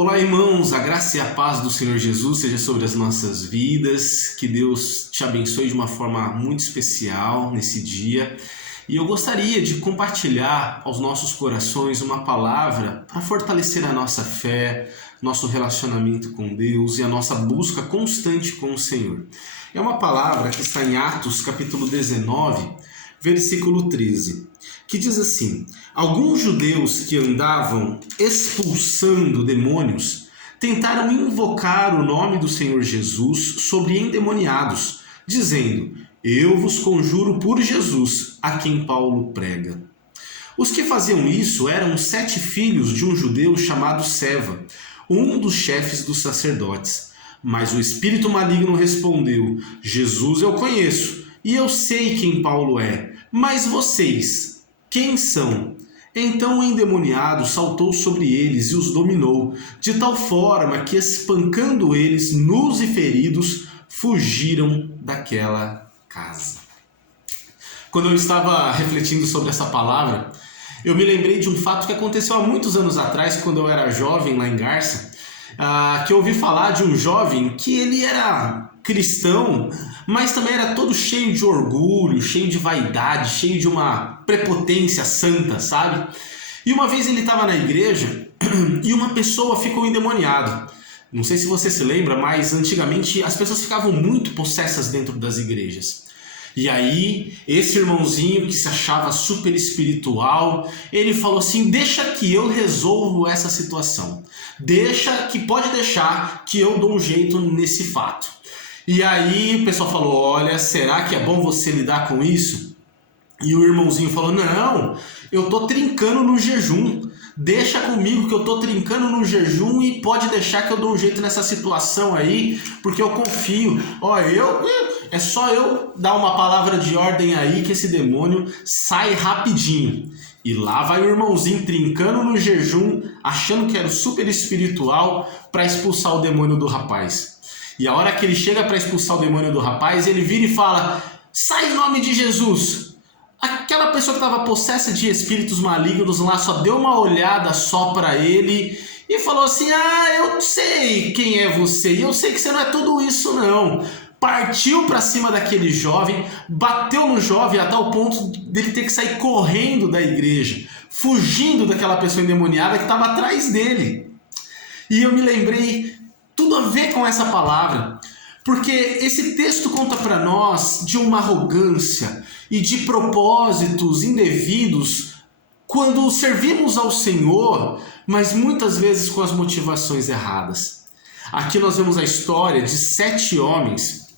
Olá, irmãos, a graça e a paz do Senhor Jesus seja sobre as nossas vidas, que Deus te abençoe de uma forma muito especial nesse dia. E eu gostaria de compartilhar aos nossos corações uma palavra para fortalecer a nossa fé, nosso relacionamento com Deus e a nossa busca constante com o Senhor. É uma palavra que está em Atos capítulo 19, versículo 13, que diz assim: alguns judeus que andavam expulsando demônios tentaram invocar o nome do Senhor Jesus sobre endemoniados, dizendo: eu vos conjuro por Jesus, a quem Paulo prega. Os que faziam isso eram 7 filhos de um judeu chamado Seva, um dos chefes dos sacerdotes. Mas o espírito maligno respondeu: Jesus eu conheço, e eu sei quem Paulo é, mas vocês, quem são? Então o endemoniado saltou sobre eles e os dominou, de tal forma que, espancando eles, nus e feridos, fugiram daquela casa. Quando eu estava refletindo sobre essa palavra, eu me lembrei de um fato que aconteceu há muitos anos atrás, quando eu era jovem lá em Garça, que eu ouvi falar de um jovem que ele era cristão, mas também era todo cheio de orgulho, cheio de vaidade, cheio de uma prepotência santa, sabe? E uma vez ele estava na igreja e uma pessoa ficou endemoniada. Não sei se você se lembra, mas antigamente as pessoas ficavam muito possessas dentro das igrejas. E aí, esse irmãozinho que se achava super espiritual, ele falou assim: deixa que eu resolvo essa situação. Pode deixar que eu dou um jeito nesse fato. E aí o pessoal falou: olha, será que é bom você lidar com isso? E o irmãozinho falou: não, eu tô trincando no jejum. Deixa comigo que eu tô trincando no jejum e pode deixar que eu dou um jeito nessa situação aí, porque eu confio. É só eu dar uma palavra de ordem aí que esse demônio sai rapidinho. E lá vai o irmãozinho trincando no jejum, achando que era super espiritual, para expulsar o demônio do rapaz. E a hora que ele chega para expulsar o demônio do rapaz, ele vira e fala: sai em nome de Jesus! Aquela pessoa que estava possessa de espíritos malignos lá só deu uma olhada só para ele e falou assim: eu sei quem é você, e eu sei que você não é tudo isso não. Partiu para cima daquele jovem, bateu no jovem a tal ponto dele ter que sair correndo da igreja, fugindo daquela pessoa endemoniada que estava atrás dele. E eu me lembrei, tudo a ver com essa palavra, porque esse texto conta para nós de uma arrogância e de propósitos indevidos quando servimos ao Senhor, mas muitas vezes com as motivações erradas. Aqui nós vemos a história de 7 homens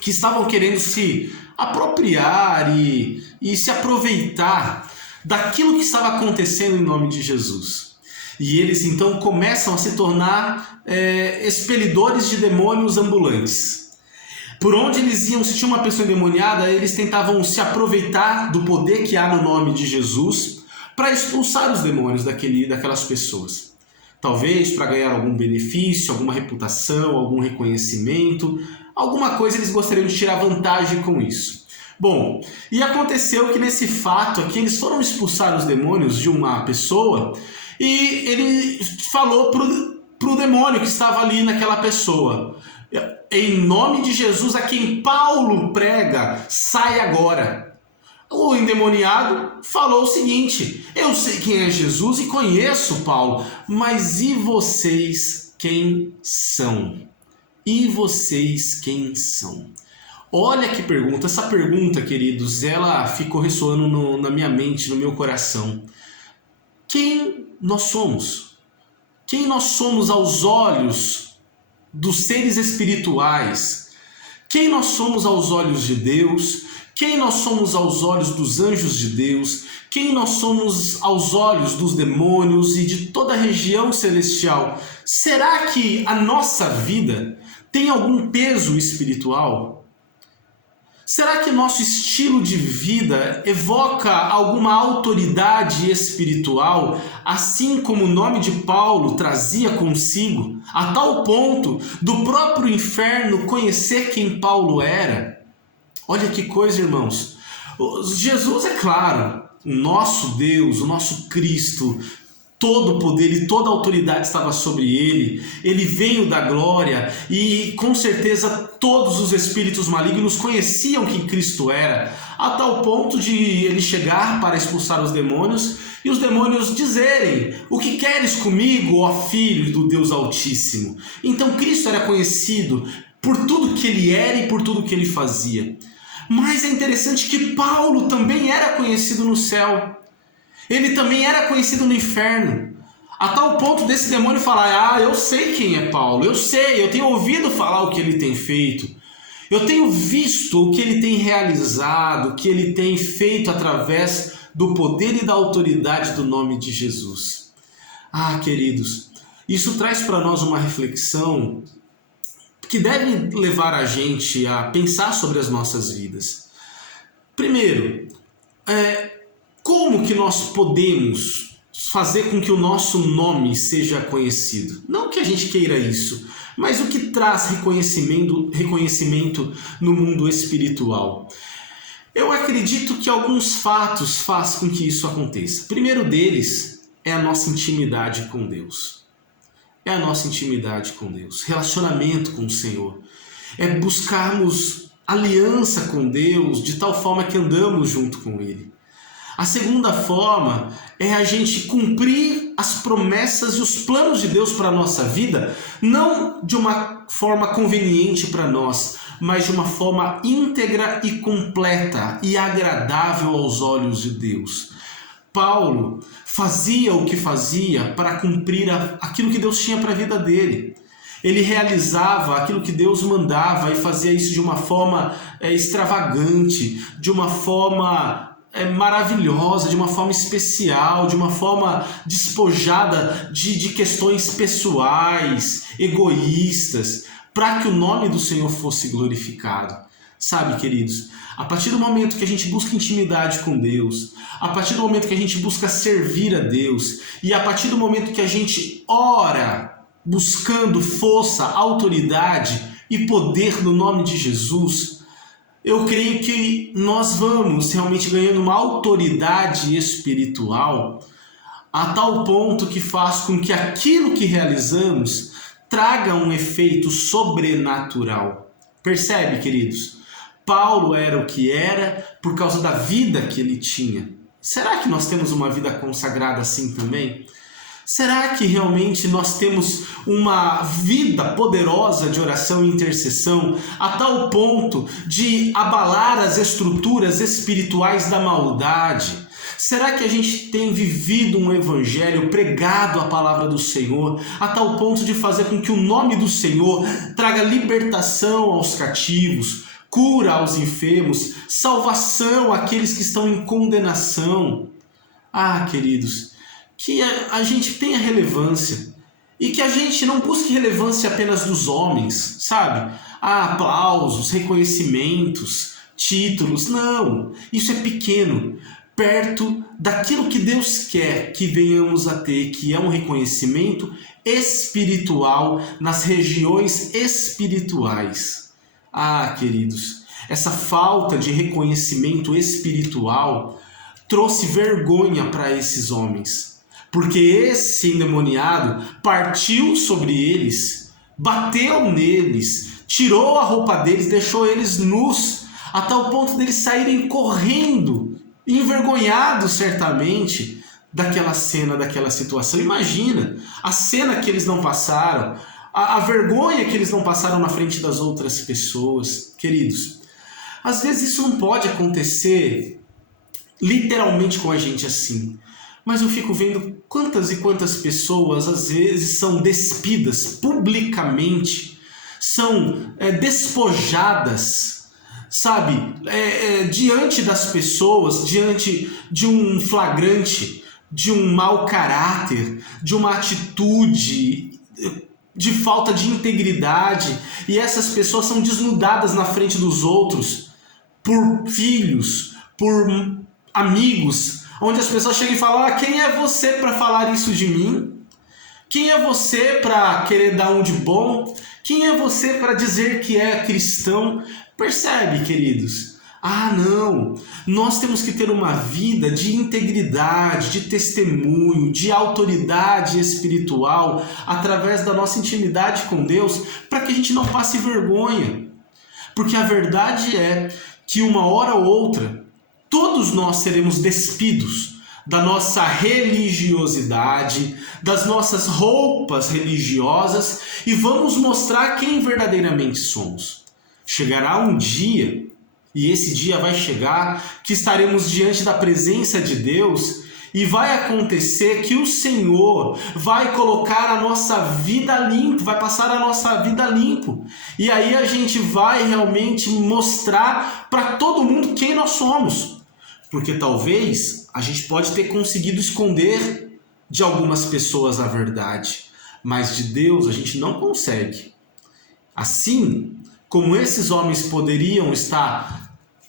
que estavam querendo se apropriar e se aproveitar daquilo que estava acontecendo em nome de Jesus. E eles então começam a se tornar expelidores de demônios ambulantes. Por onde eles iam, se tinha uma pessoa endemoniada, eles tentavam se aproveitar do poder que há no nome de Jesus para expulsar os demônios daquelas pessoas. Talvez para ganhar algum benefício, alguma reputação, algum reconhecimento, alguma coisa eles gostariam de tirar vantagem com isso. Bom, e aconteceu que nesse fato aqui eles foram expulsar os demônios de uma pessoa e ele falou pro demônio que estava ali naquela pessoa: em nome de Jesus, a quem Paulo prega, sai agora. O endemoniado falou o seguinte: eu sei quem é Jesus e conheço Paulo, mas e vocês quem são? E vocês quem são? Olha que pergunta. Essa pergunta, queridos, ela ficou ressoando na minha mente, no meu coração. Quem nós somos? Quem nós somos aos olhos dos seres espirituais? Quem nós somos aos olhos de Deus? Quem nós somos aos olhos dos anjos de Deus? Quem nós somos aos olhos dos demônios e de toda a região celestial? Será que a nossa vida tem algum peso espiritual? Será que nosso estilo de vida evoca alguma autoridade espiritual, assim como o nome de Paulo trazia consigo, a tal ponto do próprio inferno conhecer quem Paulo era? Olha que coisa, irmãos. Jesus, é claro, o nosso Deus, o nosso Cristo, todo o poder e toda a autoridade estava sobre ele. Ele veio da glória e com certeza todos os espíritos malignos conheciam quem Cristo era, a tal ponto de ele chegar para expulsar os demônios e os demônios dizerem: o que queres comigo, ó filho do Deus Altíssimo? Então Cristo era conhecido por tudo que ele era e por tudo que ele fazia. Mas é interessante que Paulo também era conhecido no céu. Ele também era conhecido no inferno, a tal ponto desse demônio falar: eu sei quem é Paulo, eu tenho ouvido falar o que ele tem feito, eu tenho visto o que ele tem realizado, o que ele tem feito através do poder e da autoridade do nome de Jesus. Queridos, isso traz para nós uma reflexão que deve levar a gente a pensar sobre as nossas vidas. Primeiro, como que nós podemos fazer com que o nosso nome seja conhecido? Não que a gente queira isso, mas o que traz reconhecimento no mundo espiritual? Eu acredito que alguns fatos fazem com que isso aconteça. O primeiro deles é a nossa intimidade com Deus. É a nossa intimidade com Deus, relacionamento com o Senhor. É buscarmos aliança com Deus de tal forma que andamos junto com Ele. A segunda forma é a gente cumprir as promessas e os planos de Deus para a nossa vida, não de uma forma conveniente para nós, mas de uma forma íntegra e completa e agradável aos olhos de Deus. Paulo fazia o que fazia para cumprir aquilo que Deus tinha para a vida dele. Ele realizava aquilo que Deus mandava e fazia isso de uma forma extravagante, de uma forma maravilhosa, de uma forma especial, de uma forma despojada de questões pessoais, egoístas, para que o nome do Senhor fosse glorificado. Sabe, queridos, a partir do momento que a gente busca intimidade com Deus, a partir do momento que a gente busca servir a Deus e a partir do momento que a gente ora buscando força, autoridade e poder no nome de Jesus, eu creio que nós vamos realmente ganhando uma autoridade espiritual a tal ponto que faz com que aquilo que realizamos traga um efeito sobrenatural. Percebe, queridos? Paulo era o que era por causa da vida que ele tinha. Será que nós temos uma vida consagrada assim também? Será que realmente nós temos uma vida poderosa de oração e intercessão a tal ponto de abalar as estruturas espirituais da maldade? Será que a gente tem vivido um evangelho, pregado a palavra do Senhor, a tal ponto de fazer com que o nome do Senhor traga libertação aos cativos, cura aos enfermos, salvação àqueles que estão em condenação? Queridos, que a gente tenha relevância e que a gente não busque relevância apenas dos homens, sabe? Aplausos, reconhecimentos, títulos, não, isso é pequeno, perto daquilo que Deus quer que venhamos a ter, que é um reconhecimento espiritual nas regiões espirituais. Queridos, essa falta de reconhecimento espiritual trouxe vergonha para esses homens. Porque esse endemoniado partiu sobre eles, bateu neles, tirou a roupa deles, deixou eles nus, a tal ponto deles saírem correndo, envergonhados certamente, daquela cena, daquela situação. Imagina a cena que eles não passaram, a vergonha que eles não passaram na frente das outras pessoas. Queridos, às vezes isso não pode acontecer literalmente com a gente assim. Mas eu fico vendo quantas e quantas pessoas às vezes são despidas publicamente, são despojadas, sabe, diante das pessoas, diante de um flagrante, de um mau caráter, de uma atitude de falta de integridade, e essas pessoas são desnudadas na frente dos outros por filhos, por amigos, onde as pessoas chegam e falam: quem é você para falar isso de mim? Quem é você para querer dar um de bom? Quem é você para dizer que é cristão? Percebe, queridos? Ah, não! Nós temos que ter uma vida de integridade, de testemunho, de autoridade espiritual através da nossa intimidade com Deus, para que a gente não passe vergonha. Porque a verdade é que uma hora ou outra, todos nós seremos despidos da nossa religiosidade, das nossas roupas religiosas e vamos mostrar quem verdadeiramente somos. Chegará um dia, e esse dia vai chegar, que estaremos diante da presença de Deus e vai acontecer que o Senhor vai colocar a nossa vida limpo, vai passar a nossa vida limpo. E aí a gente vai realmente mostrar para todo mundo quem nós somos. Porque talvez a gente pode ter conseguido esconder de algumas pessoas a verdade, mas de Deus a gente não consegue. Assim como esses homens poderiam estar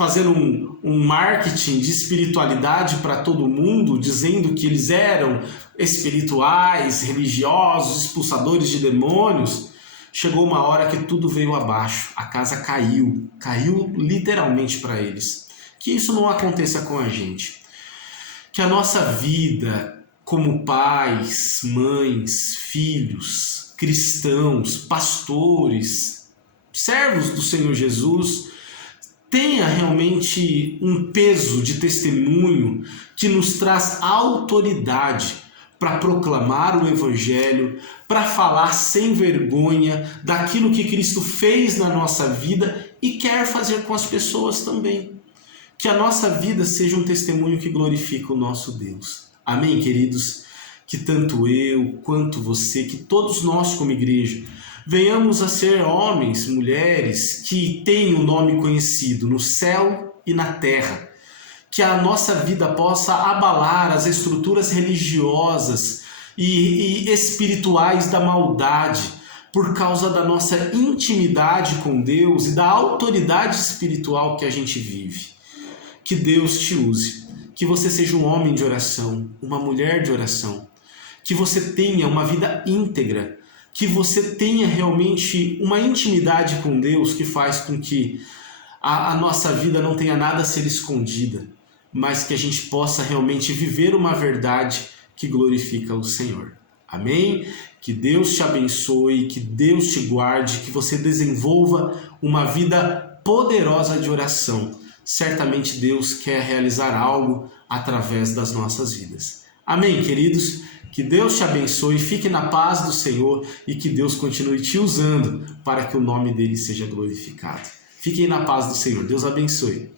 fazendo um marketing de espiritualidade para todo mundo, dizendo que eles eram espirituais, religiosos, expulsadores de demônios, chegou uma hora que tudo veio abaixo, a casa caiu literalmente para eles. Que isso não aconteça com a gente. Que a nossa vida como pais, mães, filhos, cristãos, pastores, servos do Senhor Jesus, tenha realmente um peso de testemunho que nos traz autoridade para proclamar o Evangelho, para falar sem vergonha daquilo que Cristo fez na nossa vida e quer fazer com as pessoas também. Que a nossa vida seja um testemunho que glorifica o nosso Deus. Amém, queridos? Que tanto eu quanto você, que todos nós como igreja, venhamos a ser homens, mulheres que têm o nome conhecido no céu e na terra. Que a nossa vida possa abalar as estruturas religiosas e espirituais da maldade, por causa da nossa intimidade com Deus e da autoridade espiritual que a gente vive. Que Deus te use, que você seja um homem de oração, uma mulher de oração, que você tenha uma vida íntegra, que você tenha realmente uma intimidade com Deus que faz com que a nossa vida não tenha nada a ser escondida, mas que a gente possa realmente viver uma verdade que glorifica o Senhor. Amém? Que Deus te abençoe, que Deus te guarde, que você desenvolva uma vida poderosa de oração. Certamente Deus quer realizar algo através das nossas vidas. Amém, queridos? Que Deus te abençoe, fique na paz do Senhor e que Deus continue te usando para que o nome dele seja glorificado. Fiquem na paz do Senhor. Deus abençoe.